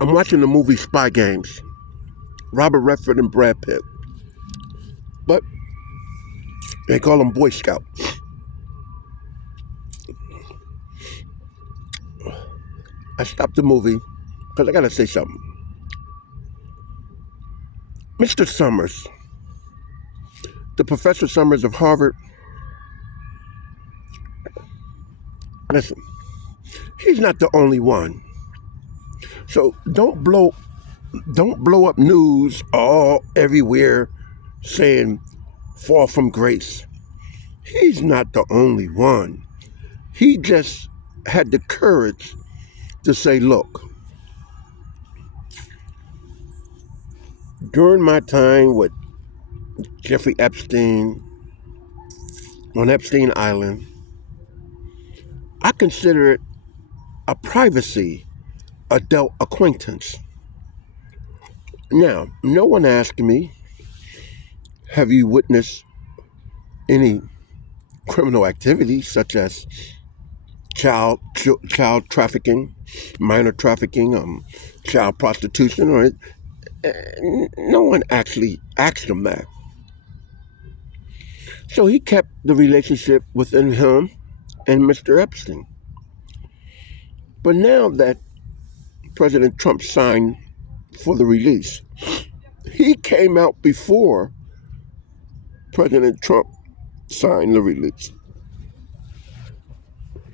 I'm watching the movie Spy Games, Robert Redford and Brad Pitt. But they call him Boy Scout. I stopped the movie because I got to say something. Mr. Summers, the Professor Summers of Harvard, listen, he's not the only one. So don't blow up news all everywhere saying fall from grace. He's not the only one. He just had the courage to say, look, during my time with Jeffrey Epstein on Epstein Island, I consider it a privacy adult acquaintance. Now, no one asked me, have you witnessed any criminal activity such as child trafficking, minor trafficking, child prostitution, or no one actually asked him that. So he kept the relationship within him and Mr. Epstein. But now that President Trump signed for the release, he came out before President Trump signed the release.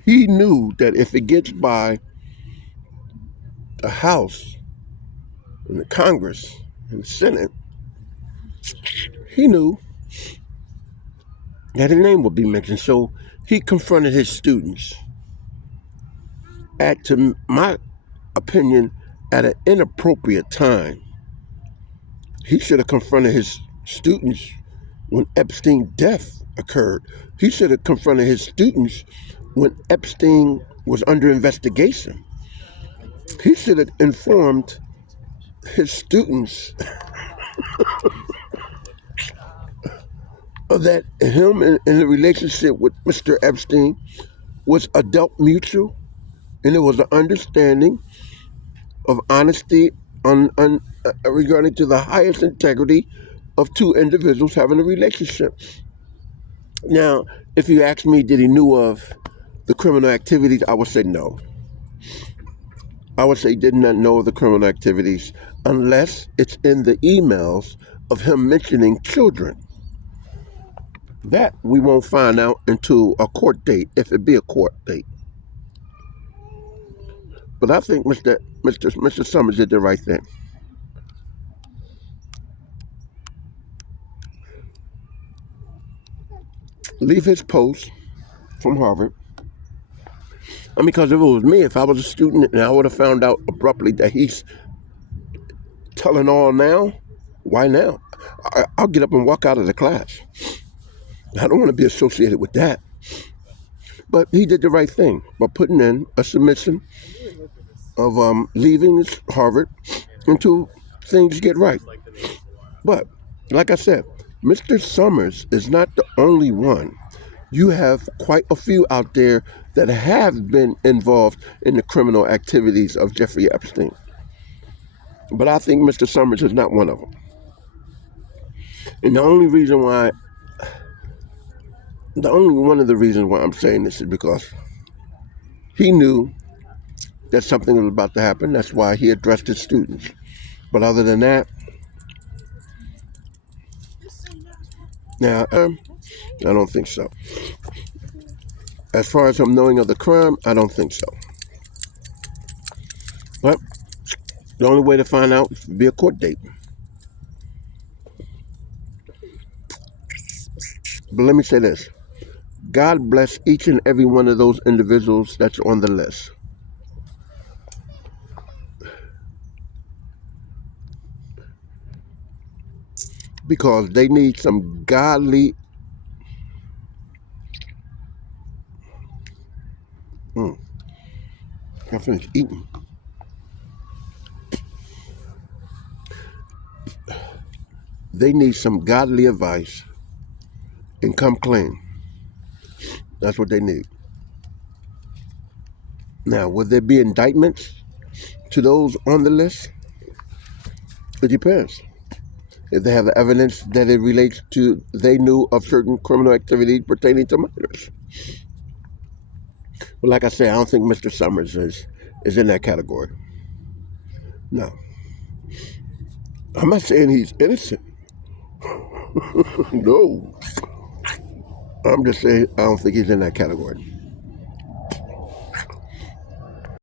He knew that if it gets by the House and the Congress and the Senate, he knew that his name would be mentioned. So he confronted his students at, to my opinion, at an inappropriate time. He should have confronted his students when Epstein's death occurred. He should have confronted his students when Epstein was under investigation. He should have informed his students that him in the relationship with Mr. Epstein was adult mutual, and it was an understanding of honesty regarding to the highest integrity of two individuals having a relationship. Now, if you ask me, did he knew of the criminal activities, I would say no. I would say he did not know of the criminal activities unless it's in the emails of him mentioning children. That we won't find out until a court date, if it be a court date. But I think Mr. Summers did the right thing. Leave his post from Harvard. I mean, because if it was me, if I was a student and I would have found out abruptly that he's telling all now, why now? I'll get up and walk out of the class. I don't want to be associated with that. But he did the right thing by putting in a submission of leaving Harvard until things get right. But, like I said, Mr. Summers is not the only one. You have quite a few out there that have been involved in the criminal activities of Jeffrey Epstein. But I think Mr. Summers is not one of them. And the only one of the reasons why I'm saying this is because he knew that something was about to happen. That's why he addressed his students. But other than that, now, I don't think so. As far as him knowing of the crime, I don't think so. But the only way to find out is to be a court date. But let me say this. God bless each and every one of those individuals that's on the list. Because they need some godly I finished eating. They need some godly advice and come clean. That's what they need. Now, will there be indictments? To those on the list, it depends. If they have the evidence that it relates to, they knew of certain criminal activity pertaining to minors. But like I say, I don't think Mr. Summers is in that category. No. I'm not saying he's innocent. No. I'm just saying I don't think he's in that category.